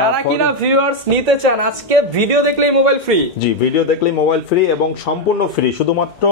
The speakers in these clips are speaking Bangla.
যারা কিনা ভিউয়ার্স নিতে চান আজকে ভিডিও দেখলেই মোবাইল ফ্রি। জি, ভিডিও দেখলেই মোবাইল ফ্রি এবং সম্পূর্ণ ফ্রি, শুধুমাত্র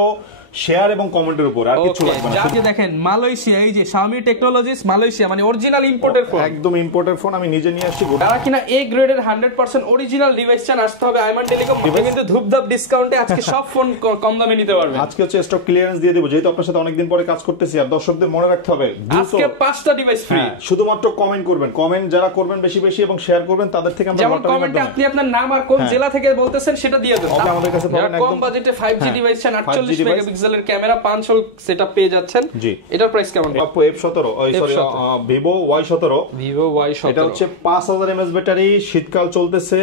শেয়ার এবং কমেন্টের উপর, আর কিছু লাগবে না। আজকে দেখেন মালয়েশিয়া, এই যে Xiaomi টেকনোলজিস মালয়েশিয়া, মানে অরিজিনাল ইম্পোর্টেড ফোন, একদম ইম্পোর্টেড ফোন আমি নিজে নিয়ে আসছি। যারা কিনা এ গ্রেডের 100% অরিজিনাল ডিভাইস চান আসতে হবে আইমান টেলিকম। কিন্তু ধুপধাপ ডিসকাউন্টে আজকে সব ফোন কম দামে নিতে পারবেন। আজকে হচ্ছে স্টক ক্লিয়ারেন্স দিয়ে দেব, যেহেতু আপনার সাথে অনেকদিন পরে কাজ করতেছি, আর দর্শকদের মনে রাখতে হবে আজকে 5টা ডিভাইস ফ্রি। শুধুমাত্র কমেন্ট করবেন, কমেন্ট যারা করবেন বেশি বেশি এবং শেয়ার করবেন তাদের থেকে আমরা যেমন কমেন্টে আপনি আপনার নাম আর কোন জেলা থেকে বলতেছেন সেটা দিয়ে দেন। আমাদের কাছে পাবেন একদম কম বাজেটে 5G ডিভাইস চান, 48 মেগাপিক্সেলের ক্যামেরা, 5 সেটআপ পেয়ে যাচ্ছেন। জি, এটার প্রাইস কেমন? Oppo F17, sorry Vivo Y17, এটা হচ্ছে 5000 mAh ব্যাটারি। শীতকাল চলতেছে,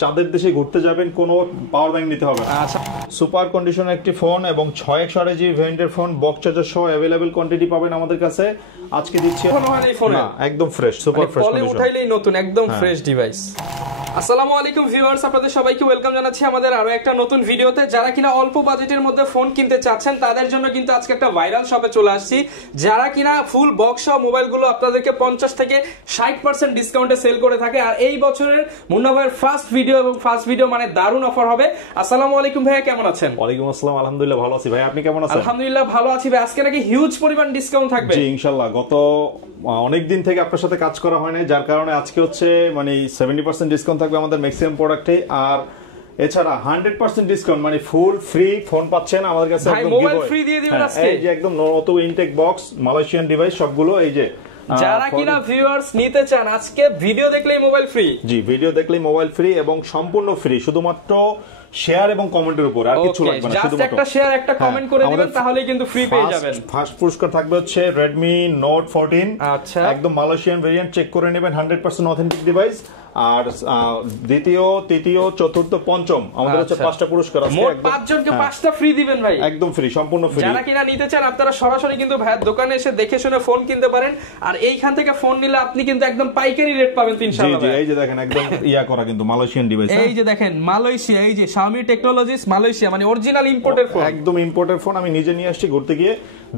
চাঁদের দেশে ঘুরতে যাবেন, কোনো পাওয়ার ব্যাংক নিতে হবে না। আচ্ছা, সুপার কন্ডিশনের একটি ফোন এবং 628GB ভেরিয়েন্টের ফোন, বক্স চার্জার সহ अवेलेबल কোয়ান্টিটি পাবেন আমাদের কাছে। আজকে দিচ্ছি না, একদম ফ্রেশ, সুপার ফ্রেশ কন্ডিশন, উঠাইলেই নতুন একদম ফ্রেশ ডিভাইস। আসসালামু আলাইকুম ভিউয়ার্স, আপনাদের সবাইকে ওয়েলকাম জানাচ্ছি আমাদের আরো একটা নতুন ভিডিওতে। যারা কিনা অল্প বাজেটের মধ্যে ফোন কিনতে চাচ্ছেন তাদের জন্য কিন্তু আজকে একটা ভাইরাল শপে চলে আসছি। যারা কিনা ফুল বক্স সহ মোবাইলগুলো আপনাদেরকে 50 থেকে 60% ডিসকাউন্টে সেল করে থাকে। আর এই বছরের মুন্না ভাইয়ের ফার্স্ট ভিডিও, এবং ফার্স্ট ভিডিও মানে দারুণ অফার হবে। আসসালামু আলাইকুম ভাইয়া, কেমন আছেন? ওয়ালাইকুম আসসালাম, আলহামদুলিল্লাহ ভালো আছি ভাই, আপনি কেমন আছেন? আলহামদুলিল্লাহ ভালো আছি ভাই। আজকে নাকি হিউজ পরিমাণ ডিসকাউন্ট থাকবে? জি ইনশাআল্লাহ, গত অনেক দিন থেকে আপনার সাথে কাজ করা হয় না, যার কারণে আজকে হচ্ছে মানে 70% ডিসকাউন্ট থাকবে আমাদের ম্যাক্সিমাম প্রোডাক্টে। আর এছাড়া 100% ডিসকাউন্ট মানে ফুল ফ্রি ফোন পাচ্ছেন আমাদের কাছে, একদম মোবাইল ফ্রি দিয়ে দিবেন আজকে। এই যে একদম নতুন ইনটেক বক্স মালয়েশিয়ান ডিভাইস সবগুলো, এই যে যারা কিনা ভিউয়ার্স নিতে চান আজকে ভিডিও দেখলেই মোবাইল ফ্রি। জি, ভিডিও দেখলেই মোবাইল ফ্রি এবং সম্পূর্ণ ফ্রি, শুধুমাত্র শেয়ার এবং কমেন্টের উপর, আর কিছু লাগবে না। জাস্ট একটা শেয়ার, একটা কমেন্ট করে দিবেন, তাহলেই কিন্তু ফ্রি পেয়ে যাবেন। ফার্স্ট পুরস্কার থাকবে হচ্ছে Redmi Note 14, আচ্ছা, একদম মালয়েশিয়ান ভেরিয়েন্ট, চেক করে নেবেন, 100% অথেন্টিক ডিভাইস। আর দ্বিতীয়, তৃতীয়, চতুর্থ, পঞ্চম আমাদের হচ্ছে 5টা পুরস্কার আছে। মোট 5 জনকে 5টা ফ্রি দিবেন ভাই, একদম ফ্রি, সম্পূর্ণ ফ্রি। যারা কিনা নিতে চান আপনারা সরাসরি কিন্তু ভাইয়ের দোকানে এসে দেখে শুনে ফোন কিনতে পারেন। আর এইখান থেকে ফোন নিলে আপনি কিন্তু একদম পাইকারি রেট পাবেন ইনশাআল্লাহ। জি জি, এই যে দেখেন একদম ইয়া করা কিন্তু মালয়েশিয়ান ডিভাইস। এই যে দেখেন মালয়েশিয়া, এই যে Xiaomi টেকনোলজিস মালয়েশিয়া, মানে অরিজিনাল ইম্পোর্টেড ফোন, একদম ইম্পোর্টেড ফোন আমি নিজে নিয়ে আসছি ঘুরতে গিয়ে।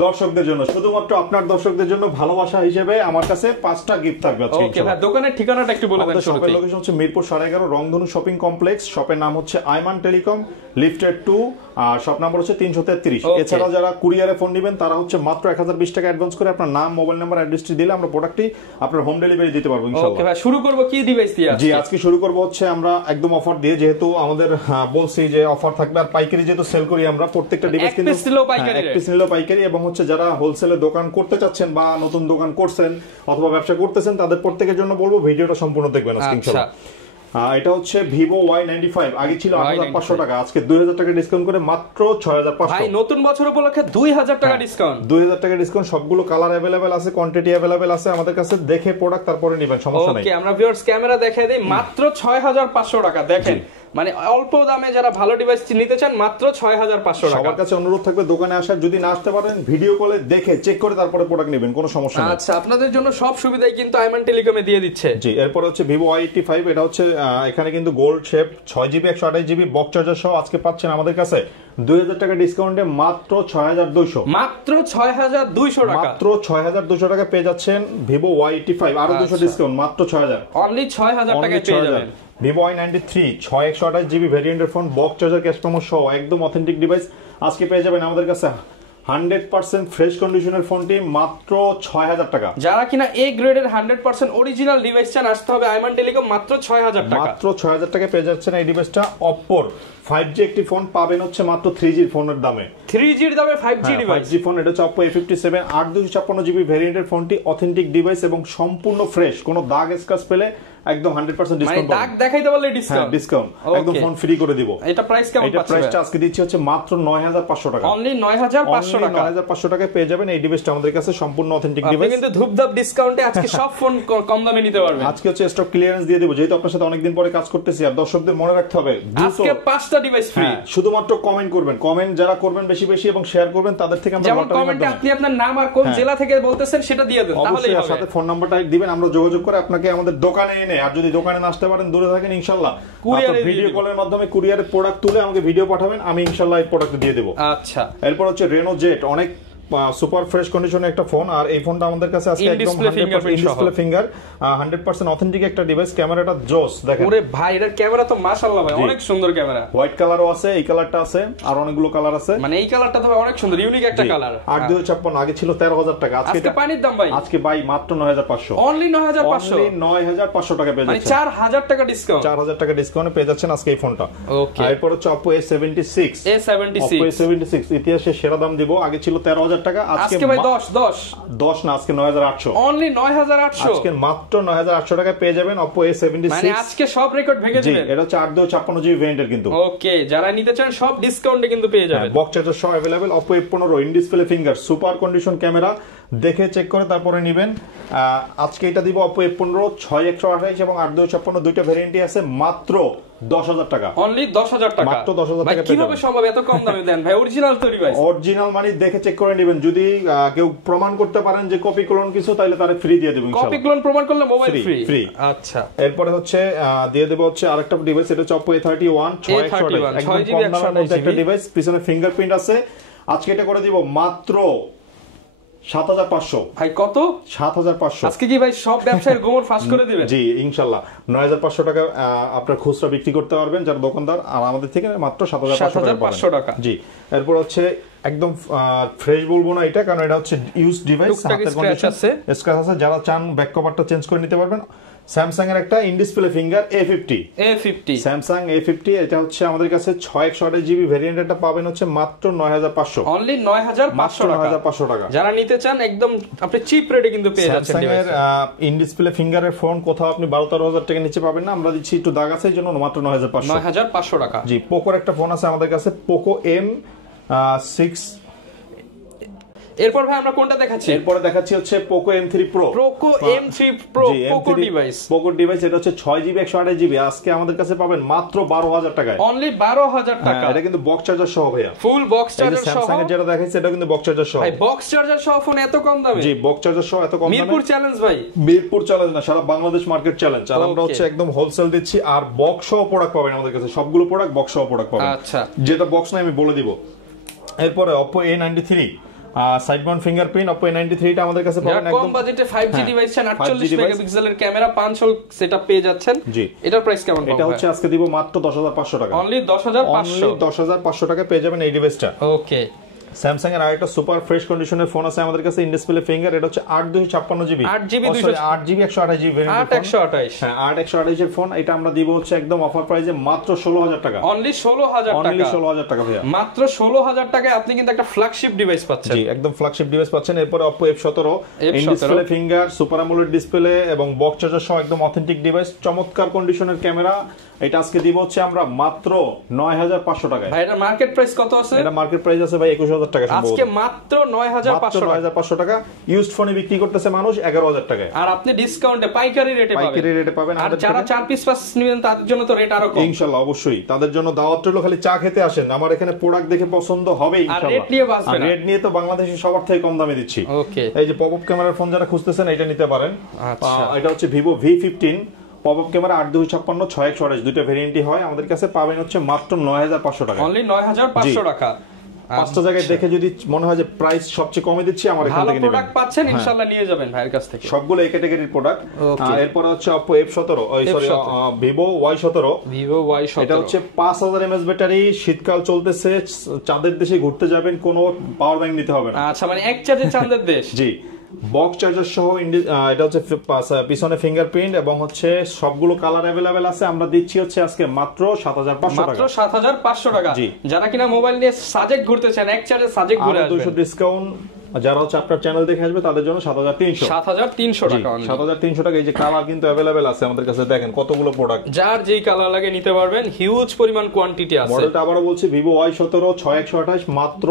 দর্শকদের জন্য, শুধুমাত্র আপনার দর্শকদের জন্য ভালোবাসা হিসেবে আমার কাছে 5টা গিফট থাকবে আজকে। ওকে ভাই, দোকানের ঠিকানাটা একটু বলে দেন। শপের লোকেশন হচ্ছে মিরপুর 11.5 রংধনু শপিং কমপ্লেক্স। শপের নাম হচ্ছে আইমান টেলিকম, লিফটেড 2, আর শপ নাম্বার হচ্ছে 333। এছাড়া যারা কুরিয়ারে ফোন নেবেন তারা হচ্ছে মাত্র 1020 টাকা অ্যাডভান্স করে আপনার নাম, মোবাইল নাম্বার, অ্যাড্রেসটি দিলে আমরা প্রোডাক্টটি আপনার হোম ডেলিভারি দিতে পারবো ইনশাআল্লাহ। ওকে ভাই, শুরু করব কি ডিভাইস দিয়ে? জি, আজকে শুরু করব হচ্ছে আমরা একদম অফার দিয়ে, যেহেতু আমাদের বলছি যে অফার থাকবে, আর পাইকারি যেহেতু সেল করি আমরা, প্রত্যেকটা ডিভাইস কিন্তু এক পিস নিলেও পাইকারি। এবং হচ্ছে যারা হোলসেলে দোকান করতে চাচ্ছেন বা নতুন দোকান করছেন অথবা ব্যবসা করতেছেন তাদের প্রত্যেকের জন্য বলবো ভিডিওটা সম্পূর্ণ দেখবেন আজকে ইনশাআল্লাহ। এটা হচ্ছে Vivo Y95, আগে ছিল 8500 টাকা, আজকে 2000 টাকা ডিসকাউন্ট করে মাত্র 6500। ভাই নতুন বছর উপলক্ষে 2000 টাকা ডিসকাউন্ট, 2000 টাকা ডিসকাউন্ট। সবগুলো কালার अवेलेबल আছে, কোয়ান্টিটি अवेलेबल আছে আমাদের কাছে, দেখে প্রোডাক্ট তারপরে নেবেন, সমস্যা নাই। ওকে, আমরা ভিউয়ার্স ক্যামেরা দেখাই দেই, মাত্র 6500 টাকা। দেখেন মানে অল্প দামে যারা ভালো ডিভাইস নিতে চান মাত্র 6500 টাকা। সবার কাছে অনুরোধ থাকবে দোকানে আসার, যদি না আসতে পারেন ভিডিও কলে দেখে চেক করে তারপরে প্রোডাক্ট নেবেন, কোনো সমস্যা নেই। আচ্ছা, আপনাদের জন্য সব সুবিধাই কিন্তু আইমান টেলিকমে দিয়ে দিচ্ছে। জি, এরপর হচ্ছে Vivo Y85, এটা হচ্ছে এখানে কিন্তু gold shape, 6GB 128GB box charger সহ আজকে পাচ্ছেন আমাদের কাছে 2000 টাকা ডিসকাউন্টে মাত্র 6200, মাত্র 6200 টাকা, মাত্র 6200 টাকা পেয়ে যাচ্ছেন Vivo Y85, আরো 200 ডিসকাউন্ট, মাত্র 6000, অনলি 6000 টাকায় পেয়ে যাবেন। Vivo Y93 628GB ভেরিয়েন্টের ফোন, বক্স চার্জার, ক্যাশ মেমো সহ একদম অথেন্টিক ডিভাইস আজকে পেয়ে যাবেন আমাদের কাছে। 100% ফ্রেশ কন্ডিশনের ফোনটি মাত্র 6000 টাকা। যারা কিনা এ গ্রেডের 100% অরিজিনাল ডিভাইস চান আসতে হবে আইমান টেলিকম, মাত্র 6000 টাকা। মাত্র 6000 টাকা পেয়ে যাচ্ছেন এই ডিভাইসটা। Oppo 5G একটি ফোন পাবেন হচ্ছে মাত্র 3G ফোনের দামে, 3G এর দামে 5G ডিভাইস। 5G ফোন, এটা হচ্ছে Oppo A57 8256GB ভেরিয়েন্টের ফোনটি, অথেন্টিক ডিভাইস এবং সম্পূর্ণ ফ্রেশ, কোনো দাগ স্ক্র্যাচ পেলে একদম 100% ডিসকাউন্ট, মানে দাগ দেখাইতে বললে ডিসকাউন্ট একদম ফোন ফ্রি করে দিব। এটা প্রাইস কেমন পাচ্ছেন? এটা প্রাইসটা আজকে দিচ্ছি হচ্ছে মাত্র 9500 টাকা, অনলি 9500 টাকা। 9500 টাকায় পেয়ে যাবেন এই ডিভাইসটা আমাদের কাছে, সম্পূর্ণ অথেন্টিক ডিভাইস। আপনি কিন্তু ধুপধাপ ডিসকাউন্টে আজকে সব ফোন কম দামে নিতে পারবেন। আজকে হচ্ছে স্টক ক্লিয়ারেন্স দিয়ে দেব, যেহেতু আপনার সাথে অনেকদিন পরে কাজ করতেছি, আর দর্শকদের মনে রাখতে হবে আজকে 5টা ডিভাইস ফ্রি। শুধুমাত্র কমেন্ট করবেন, কমেন্ট যারা করবেন বেশি বেশি এবং শেয়ার করবেন তাদের থেকে আমরা যেমন কমেন্টে আপনি আপনার নাম আর কোন জেলা থেকে বলতেছেন সেটা দিয়ে দেন, তাহলেই হবে। সাথে ফোন নাম্বারটা দিবেন, আমরা যোগাযোগ করে আপনাকে আমাদের দোকানে এনে, আর যদি দোকানে না আসতে পারেন দূরে থাকেন ইনশাআল্লাহ ভিডিও কলের মাধ্যমে কুরিয়ারে প্রোডাক্ট তুলে আমাকে ভিডিও পাঠাবেন, আমি ইনশাআল্লাহ এই প্রোডাক্ট দিয়ে দেব। আচ্ছা, এরপর হচ্ছে Reno Jet, অনেক সুপার ফ্রেশ কন্ডিশনে একটা ফোন, আর এই ফোনটা আমাদের কাছে আজকে একদম 100% ডিসপ্লে ফিঙ্গার 100% অথেন্টিক একটা ডিভাইস। ক্যামেরাটা জোস দেখেন। ওরে ভাই এর ক্যামেরা তো মাশাআল্লাহ ভাই অনেক সুন্দর ক্যামেরা। হোয়াইট কালারও আছে, এই কালারটা আছে, আর অনেকগুলো কালার আছে। মানে এই কালারটা তো অনেক সুন্দর, ইউনিক একটা কালার। 8256 আগে ছিল 13000 টাকা, আজকে পানির দাম ভাই আজকে ভাই মাত্র 9500, অনলি 9500, অনলি 9500 টাকা পেয়ে যাচ্ছেন। মানে 4000 টাকা ডিসকাউন্ট, 4000 টাকা ডিসকাউন্টে পেয়ে যাচ্ছেন আজকে এই ফোনটা। ওকে, এরপর হচ্ছে Oppo A76, A76 Oppo A76 ইতিহাসে সেরা দাম দিব। আগে ছিল 13000 টাকা, আজকে ভাই 10 না, আজকে 9800, অনলি 9800, আজকে মাত্র 9800 টাকায় পেয়ে যাবেন Oppo A76। মানে আজকে সব রেকর্ড ভেঙে দিবেন। এটা হচ্ছে 8256GB ভেরিয়েন্টের কিন্তু। ওকে, যারা নিতে চান সব ডিসকাউন্টে কিন্তু পেয়ে যাবেন। বক্স চার্জার সহ available. Oppo A15 in display finger, super condition camera, দেখে চেক করে তারপরে নেবেন। আজকে এটা দিব Oppo A15 6128 এবং 8256 দুইটা ভেরিয়েন্টই আছে, মাত্র 10000 টাকা, অনলি 10000 টাকা, মাত্র 10000 টাকা। কিভাবে সম্ভব এত কম দামে দেন ভাই? অরিজিনাল তো ডিভাইস, অরিজিনাল মানে দেখে চেক করে নেবেন। যদি কেউ প্রমাণ করতে পারেন যে কপি ক্লোন কিছু, তাহলে তারে ফ্রি দিয়ে দেব ইনশাআল্লাহ। কপি ক্লোন প্রমাণ করলে মোবাইল ফ্রি। আচ্ছা, এরপরে হচ্ছে দিয়ে দেব হচ্ছে আরেকটা ডিভাইস, এটা হচ্ছে Oppo A31 628 একদম কম দামের মধ্যে একটা ডিভাইস, পিছনে ফিঙ্গারপ্রিন্ট আছে। আজকে এটা করে দিব মাত্র 7500। ভাই কত? 7500। আজকে কি ভাই সব ব্যবসায়ীর গোমর ফাঁস করে দিবেন? জি ইনশাআল্লাহ। 9500 টাকা আপনার খুচরা বিক্রি করতে পারবেন যারা দোকানদার, আর আমাদের থেকে মাত্র 7500 টাকা। জি, এরপর হচ্ছে একদম ফ্রেশ বলবো না এটা, কারণ এটা হচ্ছে ইউজ ডিভাইস, হাতের কন্ডিশন আছে, স্ক্র্যাচ আছে। যারা চান ব্যাক কভারটা চেঞ্জ করে নিতে পারবেন। স্যামসাং এর একটা in display finger A50, Samsung A50, এটা হচ্ছে আমাদের কাছে 6128GB ভেরিয়েন্ট, এটা পাবেন হচ্ছে মাত্র 9500, অনলি 9500 টাকা। যারা নিতে চান একদম আপনি চিপ রেটে কিন্তু পেয়ে যাচ্ছেন। স্যামসাং এর ইন ডিসপ্লে ফিঙ্গারের ফোন কোথাও আপনি 12-13 টাকা নিচে পাবেন না, আমরা দিচ্ছি একটু দাগ আছে এইজন্য মাত্র 9500 টাকা। জি, পোকোর একটা ফোন আছে আমাদের কাছে, পোকো M6। এরপর ভাই আমরা কোনটা দেখাচ্ছি? এরপরে দেখাচ্ছি হচ্ছে Poco M3 Pro, Poco M3 Pro Poco device. Poco device, এটা হচ্ছে 6GB 128GB, আজকে আমাদের কাছে পাবেন মাত্র 12000 টাকায়, অনলি 12000 টাকা। এটা কিন্তু বক্স চার্জার সহ ভাইয়া, ফুল বক্স চার্জার সহ। স্যামসাং এর যেটা দেখাইছে এটা কিন্তু বক্স চার্জার সহ। ভাই বক্স চার্জার সহ ফোন এত কম দামে? জি, বক্স চার্জার সহ এত কম দামে। মিরপুর চ্যালেঞ্জ ভাই, মিরপুর চ্যালেঞ্জ না, সারা বাংলাদেশ মার্কেট চ্যালেঞ্জ। আর আমরা হচ্ছে একদম হোলসেল দিচ্ছি, আর বক্স সহ প্রোডাক্ট পাবেন আমাদের কাছে, সবগুলো প্রোডাক্ট বক্স সহ প্রোডাক্ট পাবেন। আচ্ছা, যেটা বক্স না আমি বলে দিব। এরপরে Oppo A93 side Mount fingerprint, Oppo A93 টা আমাদের কাছে পাবেন একদম কম বাজেটে 5G ডিভাইস চান, 48 মেগাপিক্সেলের ক্যামেরা 5 হোল সেটআপ পেয়ে যাচ্ছেন। জি, এটার প্রাইস কেমন? এটা হচ্ছে আজকে দিব মাত্র 10500 টাকা, অনলি 10500 টাকা পেয়ে যাবেন এই ডিভাইসটা। ওকে, স্যামসাং এর আরেকটা সুপার ফ্রেশ কন্ডিশনের ফোন আছে আমাদের কাছে, ইন ডিসপ্লে ফিঙ্গার, এটা হচ্ছে 8256GB 8GB 128GB ভেরিয়েন্ট, 8128 হ্যাঁ 8128 এর ফোন। এটা আমরা দিব হচ্ছে একদম অফার প্রাইসে মাত্র 16000 টাকা, অনলি 16000 টাকা, অনলি 16000 টাকা ভাইয়া, মাত্র 16000 টাকায় আপনি কিন্তু একটা ফ্ল্যাগশিপ ডিভাইস পাচ্ছেন। জি, একদম ফ্ল্যাগশিপ ডিভাইস পাচ্ছেন। এরপর Oppo F17 in display finger, super AMOLED display এবং বক্স চার্জার সহ একদম অথেন্টিক ডিভাইস, চমৎকার কন্ডিশনের ক্যামেরা। এটা আজকে দিব হচ্ছে আমরা মাত্র 9500 টাকায়। ভাই এটা মার্কেট প্রাইস কত আছে? এটা মার্কেট প্রাইস আছে ভাই 21000 টাকা, আজকে মাত্র 9500 টাকা। ইউজড ফোনে বিক্রি করতেছে মানুষ 11000 টাকায়, আর আপনি ডিসকাউন্টে পাইকারি রেটে পাবেন। আর যারা 4 পিস নেবেন তাদের জন্য তো রেট আরো কম ইনশাআল্লাহ, অবশ্যই তাদের জন্য দাওয়াত রইলো। খালি চা খেতে আসেন, আমার এখানে প্রোডাক্ট দেখে পছন্দ হবে ইনশাআল্লাহ। আর রেট নিয়ে বাঁচবেন না, রেট নিয়ে তো বাংলাদেশে সবার থেকে কম দামে দিচ্ছি। ওকে, এই যে পপআপ ক্যামেরার ফোন যারা খুঁজতেছেন এটা নিতে পারেন। আচ্ছা, এটা হচ্ছে Vivo V15 পপআপ ক্যামেরা 8256 6128 দুইটা ভেরিয়েন্টই হয়, আমাদের কাছে পাবেন হচ্ছে মাত্র 9500 টাকা, অনলি 9500 টাকা। পাঁচটা জায়গায় দেখে যদি মনে হয় যে প্রাইস সবচেয়ে কমে দিচ্ছি, আমার এখান থেকে নেবেন, প্রোডাক্ট পাচ্ছেন ইনশাআল্লাহ, নিয়ে যাবেন ভাইয়ের কাছ থেকে সবগুলো এই ক্যাটাগরির প্রোডাক্ট। এরপর হচ্ছে Oppo F17 Vivo Y17 এটা হচ্ছে 5000 mAh ব্যাটারি, শীতকাল চলতেছে, চাঁদের দেশে ঘুরতে যাবেন, কোনো পাওয়ার ব্যাংক নিতে হবে না। আচ্ছা, মানে এক চার্জে চাঁদের দেশ। জি, বক্স চার্জার সহ এটা হচ্ছে পিছনে ফিঙ্গারপ্রিন্ট এবং হচ্ছে সবগুলো কালার अवेलेबल আছে। আমরা দিচ্ছি হচ্ছে আজকে মাত্র 7500 টাকা, মাত্র 7500 টাকা। যারা কিনা মোবাইল নিয়ে সাজেক ঘুরতে চান, এক চার্জে সাজেক ঘুরে আসবেন, 200 ডিসকাউন্ট। যারা হচ্ছে আপনার চ্যানেল দেখে আসবে তাদের জন্য 7300 টাকা, 7300 টাকা। এই যে কালার কিন্তু अवेलेबल আছে আমাদের কাছে, দেখেন কতগুলো প্রোডাক্ট, যার যেই কালার লাগে নিতে পারবেন, হিউজ পরিমাণ কোয়ান্টিটি আছে। মডেলটা আবারো বলছি Vivo Y17 6128 মাত্র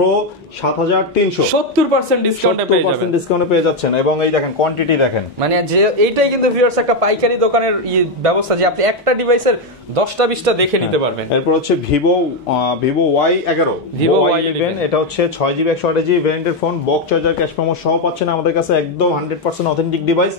7300, 70% ডিসকাউন্টে পেয়ে যাবেন, ডিসকাউন্টে পেয়ে যাচ্ছেন। এবং এই দেখেন কোয়ান্টিটি দেখেন, মানে যে এইটাই কিন্তু ভিউয়ার্স একটা পাইকারি দোকানের ব্যবস্থা, যে আপনি একটা ডিভাইসের 10টা 20টা দেখে নিতে পারবেন। এরপর হচ্ছে Vivo Y11 এটা হচ্ছে 6GB 128GB ভেরিয়েন্টের ফোন, বক্স চার্জার, ক্যাশ মেমো সহ পাচ্ছেন আমাদের কাছে, একদম 100% অথেন্টিক ডিভাইস,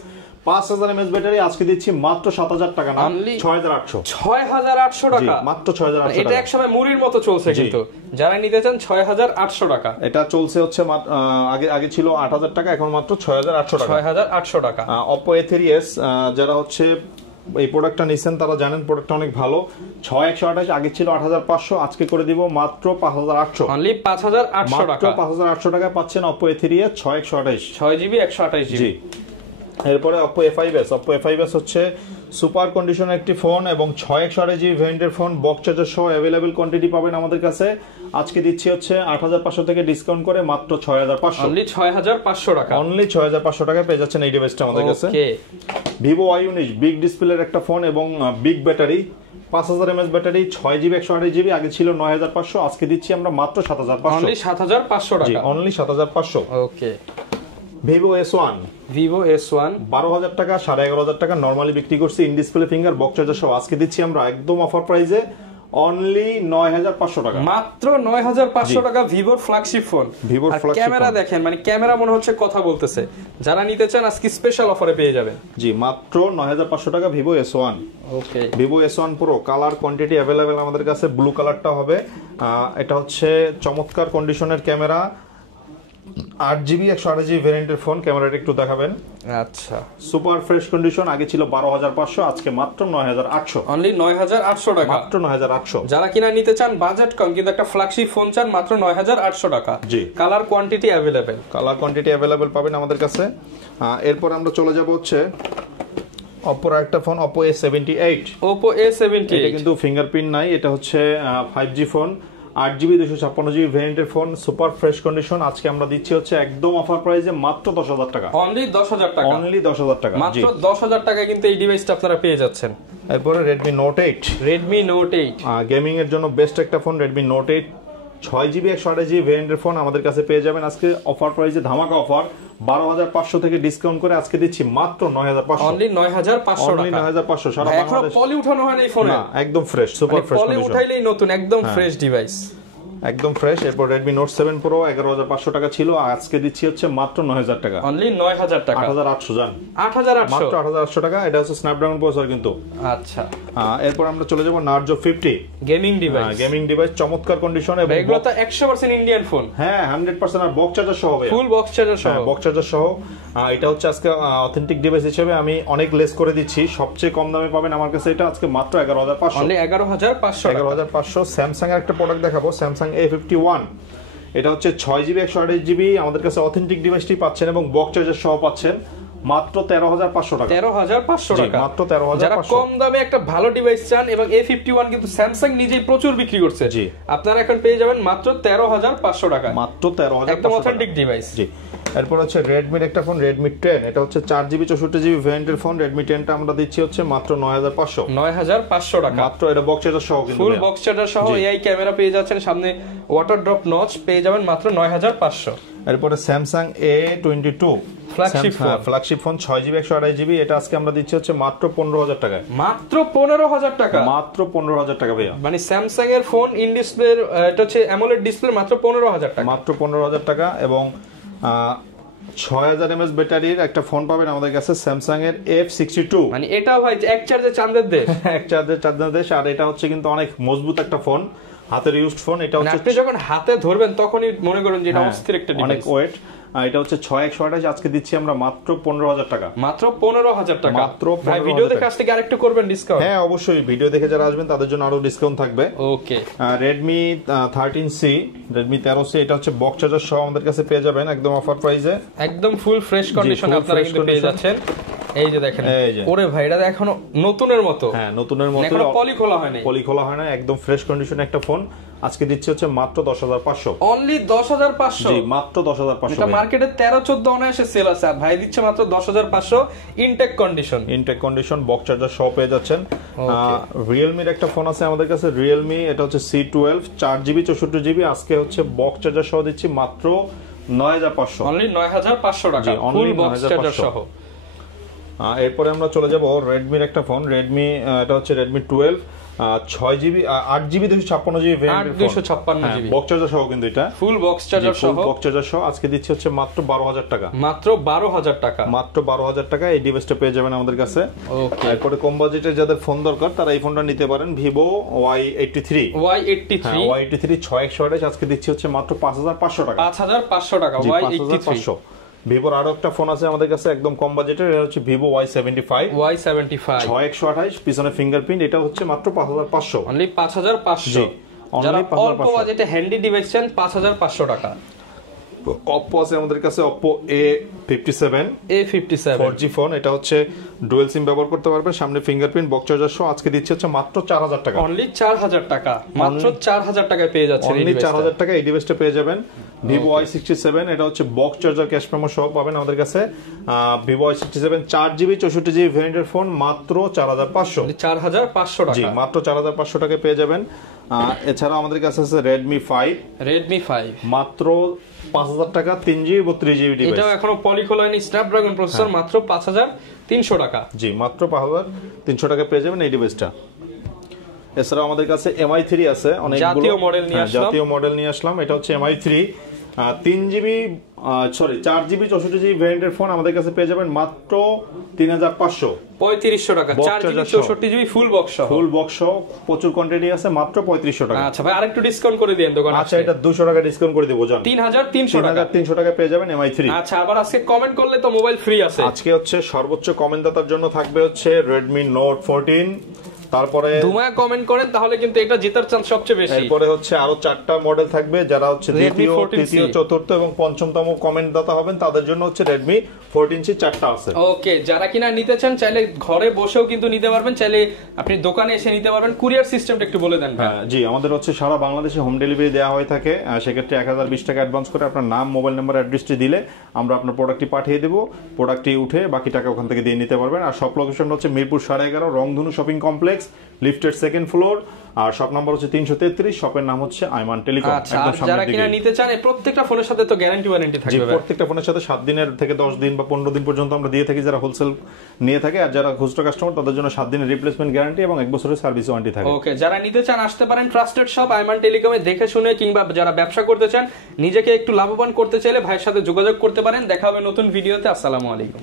5000 mAh ব্যাটারি আজকে দিচ্ছি মাত্র 7000 টাকা না, 6800 টাকা, মাত্র 6800 টাকা। এটা একসময় মুড়ির মতো চলছে, কিন্তু যারা নিতে চান 6800 টাকা। এটা চলছে হচ্ছে আগে ছিল 8000 টাকা, এখন মাত্র 6800 টাকা। 6800 টাকা। Oppo A3s যারা হচ্ছে এই প্রোডাক্টটা নিছেন তারা জানেন প্রোডাক্টটা অনেক ভালো। 6128 আগে ছিল 8500, আজকে করে দিব মাত্র 5800, অনলি 5800 টাকা। মাত্র 5800 টাকায় পাচ্ছেন Oppo A3s 6128, 6GB 128GB। জি। এরপরে Oppo A5s হচ্ছে সুপার কন্ডিশনের একটি ফোন এবং 6128GB ভেরিয়েন্টের ফোন, বক্স চার্জার সহ अवेलेबल কোয়ান্টিটি পাবেন আমাদের কাছে। আজকে দিচ্ছি হচ্ছে 8500 থেকে ডিসকাউন্ট করে মাত্র 6500, অনলি 6500 টাকা, অনলি 6500 টাকায় পেয়ে যাচ্ছেন এই ডিভাইসটা আমাদের কাছে। ওকে। Vivo Y19 বিগ ডিসপ্লের একটা ফোন এবং big battery, 5000 mAh battery, 6GB 128GB, আগে ছিল 9500, আজকে দিচ্ছি আমরা মাত্র 7500, অনলি 7500 টাকা, জি অনলি 7500। ওকে। Vivo S1 12,000 টাকা, 11,500 টাকা নরমালি বিক্রি করছি, in display finger, box charger সহ। আজকে দিচ্ছি আমরা একদম অফার প্রাইসে অনলি 9500 টাকা, মাত্র 9500 টাকা। ভিভোর ফ্ল্যাগশিপ ফোন, ভিভোর ফ্ল্যাগশিপ ক্যামেরা দেখেন, মানে ক্যামেরা মনে হচ্ছে কথা বলতেছে। যারা নিতে চান আজকে স্পেশাল অফারে পেয়ে যাবেন, জি মাত্র 9500 টাকা Vivo S1। ওকে। Vivo S1 Pro colour quantity available আমাদের কাছে, ব্লু কালারটা হবে। এটা হচ্ছে চমৎকার কন্ডিশনের ক্যামেরা, 8GB 128GB ভেরিয়েন্টের ফোন, ক্যামেরাটা একটু দেখাবেন। আচ্ছা, সুপার ফ্রেশ কন্ডিশন, আগে ছিল 12500, আজকে মাত্র 9800, অনলি 9800 টাকা, মাত্র 9800। যারা কিনা নিতে চান বাজেট কম কিন্তু একটা ফ্ল্যাগশিপ ফোন চান, মাত্র 9800 টাকা, জি। Colour quantity available, colour quantity available পাবেন আমাদের কাছে। এরপর আমরা চলে যাব হচ্ছে Oppo এর একটা phone, Oppo A78। Oppo A78 এটা কিন্তু ফিঙ্গারপ্রিন্ট নাই, এটা হচ্ছে 5G ফোন, 8GB 256GB ভেরিয়েন্টের ফোন, সুপার ফ্রেশ কন্ডিশন। আজকে আমরা দিচ্ছি হচ্ছে একদম অফার প্রাইসে মাত্র 10000 টাকা, অনলি 10000 টাকা, অনলি 10000 টাকা, জি মাত্র 10000 টাকা কিন্তু এই ডিভাইসটা আপনারা পেয়ে যাচ্ছেন। এরপরে Redmi Note 8, Redmi Note 8 gaming এর জন্য বেস্ট একটা phone, Redmi Note 8 6GB 128GB ভেরিয়েন্টের ফোন আমাদের কাছে পেয়ে যাবেন আজকে অফার প্রাইসে, ধামাকা অফার। 12500 থেকে ডিসকাউন্ট করে আজকে দিচ্ছি মাত্র 9500, অনলি 9500 অনলি টাকা, 9500। সারা বাংলাদেশ পলি উঠানো হয় না এই ফোনে, না একদম ফ্রেশ, সুপার ফ্রেশ পলি কন্ডিশন, উঠাইলেই নতুন, একদম ফ্রেশ ডিভাইস, একদম ফ্রেশ। এরপর Redmi Note 7 Pro 11500 টাকা ছিল, আজকে দিচ্ছি হচ্ছে মাত্র 9000 টাকা, অনলি 9000 টাকা, 8800 জান, 8800, মাত্র 8800 টাকা। এটা হচ্ছে স্ন্যাপড্রাগন প্রসেসর কিন্তু। আচ্ছা, এরপর আমরা চলে যাব Narzo 50 gaming device, gaming device, চমৎকার কন্ডিশন এবং এগুলো তো 100% ইন্ডিয়ান ফোন, হ্যাঁ 100%, আর বক্স চার্জার সহ হবে, ফুল বক্স চার্জার সহ, বক্স চার্জার সহ। এটা হচ্ছে আজকে অথেন্টিক ডিভাইস হিসেবে আমি অনেক লেস করে দিচ্ছি, সবচেয়ে কম দামে পাবেন আমার কাছে এটা আজকে মাত্র 11500, অনলি 11500 টাকা। 11500। স্যামসাং এর একটা প্রোডাক্ট দেখাবো, স্যামসাং A51। এটা হচ্ছে 6GB 128GB, আমাদের কাছে অথেন্টিক ডিভাইসটি পাচ্ছেন এবং বক্স চার্জার সহ পাচ্ছেন মাত্র 13500 টাকা, 13500 টাকা, মাত্র 13500। যারা কম দামে একটা ভালো ডিভাইস চান, এবং A51 কিন্তু স্যামসাং নিজেই প্রচুর বিক্রি করছে, জি আপনারা এখন পেয়ে যাবেন মাত্র 13500 টাকা, মাত্র 13500, একদম অথেন্টিক ডিভাইস, জি। এরপর হচ্ছে রেডমির একটা ফোন, Redmi 10। এটা হচ্ছে 4GB 64GB ভেরিয়েন্টের ফোন, Redmi 10টা আমরা দিচ্ছি হচ্ছে মাত্র 9500, 9500 টাকা, মাত্র। এটা বক্স চার্জার সহ কিন্তু, ফুল বক্স চার্জার সহ, এআই ক্যামেরা পেয়ে যাচ্ছেন, সামনে ওয়াটার ড্রপ নচ পেয়ে যাবেন মাত্র 9500। এরপরে Samsung A22 flagship phone, 6GB 128GB, এটা আজকে আমরা দিচ্ছি হচ্ছে মাত্র 15000 টাকায়, মাত্র 15000 টাকা, মাত্র 15000 টাকা ভাইয়া। মানে স্যামসাং এর ফোন ইন ডিসপ্লে, এটা হচ্ছে অ্যামোলেড ডিসপ্লে, মাত্র 15000 টাকা, মাত্র 15000 টাকা। এবং 6000 mAh ব্যাটারির একটা ফোন পাবেন আমাদের কাছে, স্যামসাং এর F62, মানে এটাও ভাই এক চার্জে চাঁদের দেশ, এক চার্জের দেশ। আর এটা হচ্ছে কিন্তু অনেক মজবুত একটা ফোন, হাতের ইউজড ফোন। এটা হচ্ছে আপনি যখন হাতে ধরবেন তখনই মনে করুন যে এটা অস্থির একটা ডিভাইস, অনেক ওয়েট। এটা হচ্ছে 6128, আজকে দিচ্ছি আমরা মাত্র 15000 টাকা, মাত্র 15000 টাকা, মাত্র ভাই ভিডিও দেখে আসতে কি আরেকটু করবেন ডিসকাউন্ট? হ্যাঁ অবশ্যই, ভিডিও দেখে যারা আসবেন তাদের জন্য আরো ডিসকাউন্ট থাকবে। ওকে। Redmi 13C, Redmi 13C, এটা হচ্ছে বক্স চার্জার সহ আমাদের কাছে পেয়ে যাবেন একদম অফার প্রাইসে, একদম ফুল ফ্রেশ কন্ডিশনে আপনারা কিন্তু পেয়ে যাচ্ছেন। এই যে দেখেন, ওরে ভাই এটা এখনো নতুনের মতো, হ্যাঁ নতুনের মতো, এখনো পলি খোলা হয়নি, পলি খোলা হয় না, একদম ফ্রেশ কন্ডিশনে একটা ফোন। আজকে দিচ্ছে হচ্ছে মাত্র 10500, অনলি 10500, জি মাত্র 10500। এটা মার্কেটে 13-14 অনায়াসে সেল আছে, আর ভাই দিচ্ছে মাত্র 10500, ইনটেক কন্ডিশন, বক্স চার্জার সহ পেয়ে যাচ্ছেন। Realme এর একটা ফোন আছে আমাদের কাছে, Realme, এটা হচ্ছে C12 4GB 64GB, আজকে হচ্ছে বক্স চার্জার সহ দিচ্ছি মাত্র 9500, অনলি 9500 টাকা, ফুল বক্স চার্জার সহ। এরপরে আমরা চলে যাব Redmi এর একটা ফোন, Redmi, এটা হচ্ছে Redmi 12, 6GB 8GB 256GB variant 256GB box charger সহ, কিন্তু এটা ফুল বক্স চার্জার সহ, বক্স চার্জার সহ আজকে দিচ্ছি হচ্ছে মাত্র 12000 টাকা, মাত্র 12000 টাকা, মাত্র 12000 টাকা এই ডিভাইসটা পেয়ে যাবেন আমাদের কাছে। ওকে, এরপরে কম বাজেটের যাদের ফোন দরকার তারা এই ফোনটা নিতে পারেন, Vivo Y83 Y83 6128 আজকে দিচ্ছি হচ্ছে মাত্র 5500 টাকা, 5500 টাকা Y83। ভিভোর আরো একটা ফোন আছে আমাদের কাছে একদম কম বাজেটের, এটা হচ্ছে Vivo Y75 6128 পিছনে ফিঙ্গারপ্রিন্ট, এটা হচ্ছে মাত্র 5500, অনলি 5500। যারা অল্প বাজেটে হ্যান্ডি ডিভাইস চান 5500 টাকা। Oppo আছে আমাদের কাছে, Oppo A57 4G ফোন, এটা হচ্ছে ডুয়াল সিম ব্যবহার করতে পারবে, সামনে ফিঙ্গারপ্রিন্ট বক্স চার্জার সহ আজকে দিচ্ছে হচ্ছে মাত্র 4000 টাকা, অনলি 4000 টাকা, মাত্র 4000 টাকায় পেয়ে যাচ্ছেন অনলি 4000 টাকা এই ডিভাইসটা পেয়ে যাবেন। Vivo Y67 এটা হচ্ছে বক্স চার্জার ক্যাশ মেমো সহ পাবেন আমাদের কাছে, Vivo Y67 4GB 64GB ভেরিয়েন্টের ফোন মাত্র 4500, 4500 টাকা, জি মাত্র 4500 টাকায় পেয়ে যাবেন। এছাড়া আমাদের কাছে আছে Redmi 5 মাত্র 5000 টাকা 3GB 32GB ডিভাইস, এটা এখনো পলিকোলাইন স্ন্যাপড্রাগন প্রসেসর, মাত্র 5300 টাকা, জি মাত্র 5300 টাকা পেয়ে যাবেন এই ডিভাইসটা। এছাড়া আমাদের কাছে MI3 আছে, অনেকগুলো জাতীয় মডেল নিয়ে আসলাম, এটা হচ্ছে MI3 4GB 64GB ভেরিয়েন্টের ফোন আমাদের কাছে পেয়ে যাবেন মাত্র 3500 টাকা, 4GB 64GB ফুল বক্স সহ প্রচুর কোয়ান্টিটি আছে, মাত্র 3500 টাকা। আচ্ছা ভাই আরেকটু ডিসকাউন্ট করে দেন দোকানে, আচ্ছা এটা 200 টাকা ডিসকাউন্ট করে দেব, জান 3300 টাকা পেয়ে যাবেন MI3। আচ্ছা আবার আজকে কমেন্ট করলে তো মোবাইল ফ্রি আছে, আজকে হচ্ছে সর্বোচ্চ কমেন্ট দাতার জন্য থাকবে হচ্ছে Redmi Note 14, তারপরে ধুমায় কমেন্ট করেন তাহলে কিন্তু এটা জেতার চান্স সবচেয়ে বেশি। এরপরে হচ্ছে আরো 4টা মডেল থাকবে, যারা হচ্ছে দ্বিতীয়, তৃতীয়, চতুর্থ এবং পঞ্চমতম কমেন্ট দাতা হবেন তাদের জন্য হচ্ছে Redmi 14C 4টা আছে। ওকে, যারা কিনা নিতে চান চাইলে ঘরে বসেও কিন্তু নিতে পারবেন, চাইলে আপনি দোকানে এসে নিতে পারবেন। কুরিয়ার সিস্টেমটা একটু বলে দেন। হ্যাঁ জি, আমাদের হচ্ছে সারা বাংলাদেশে হোম ডেলিভারি দেওয়া হয়ে থাকে, সেক্ষেত্রে 1020 টাকা অ্যাডভান্স করে আপনার নাম, মোবাইল নাম্বার, অ্যাড্রেসটি দিলে আমরা আপনার প্রোডাক্টটি পাঠিয়ে দেবো, প্রোডাক্টটি উঠে বাকি টাকা ওখান থেকে দিয়ে নিতে পারবেন। আর শপ লোকেশন হচ্ছে মিরপুর 11.5 রংধনু শপিং কমপ্লেক্স, লিফটের সেকেন্ড ফ্লোর, আর শপ নাম্বার হচ্ছে 333, শপের নাম হচ্ছে আইমান টেলিকম। আচ্ছা, যারা কিনা নিতে চান প্রত্যেকটা ফোনের সাথে তো গ্যারান্টি ওয়ারেন্টি থাকবে, প্রত্যেকটা ফোনের সাথে 7 দিনের থেকে 10 দিন বা 15 দিন পর্যন্ত আমরা দিয়ে থাকি যারা হোলসেল নিয়ে থাকে, আর যারা খুচরা কাস্টমার তাদের জন্য 7 দিনের রিপ্লেসমেন্ট গ্যারান্টি এবং 1 বছরের সার্ভিস ওয়ারেন্টি থাকে। ওকে, যারা নিতে চান আসতে পারেন ট্রাস্টেড শপ আইমান টেলিকমে, দেখে শুনে, কিংবা যারা ব্যবসা করতে চান, নিজেকে একটু লাভবান করতে চাইলে ভাইয়ের সাথে যোগাযোগ করতে পারেন। দেখা হবে নতুন ভিডিওতে। আসসালামু আলাইকুম।